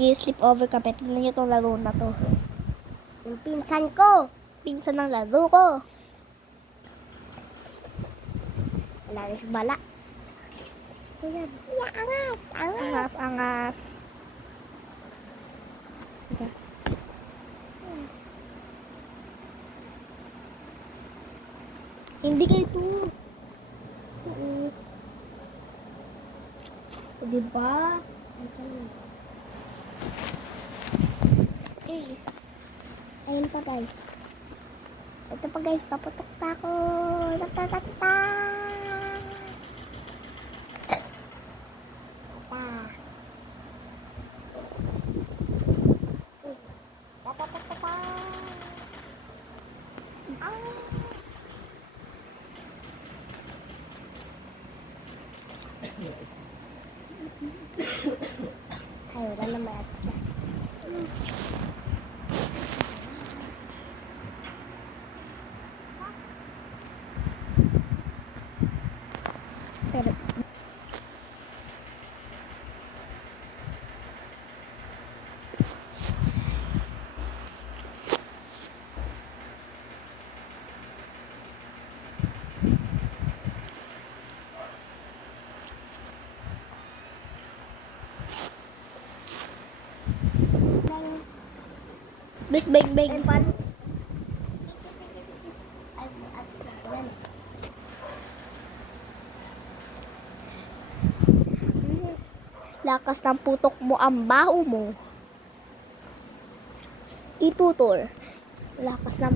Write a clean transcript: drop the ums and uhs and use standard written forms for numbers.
I-sleep over kami. Tignan nyo itong laro na to. Yung pinsan ko. Pinsan ng laro ko. Wala rin si Bala. Gusto yan. Yeah, angas. Angas, angas. Hindi kayo ito. Oo. Diba? Eh, Ayun pa guys. Ito pa guys, paputok pa ako. Tatatata. Tatatata. Ay, wala na may ads na. pero Bis bang bang. Ay, pan. Ay, may ads na. Yan eh. Lakas ng putok mo ang baho mo. Itutor. Lakas ng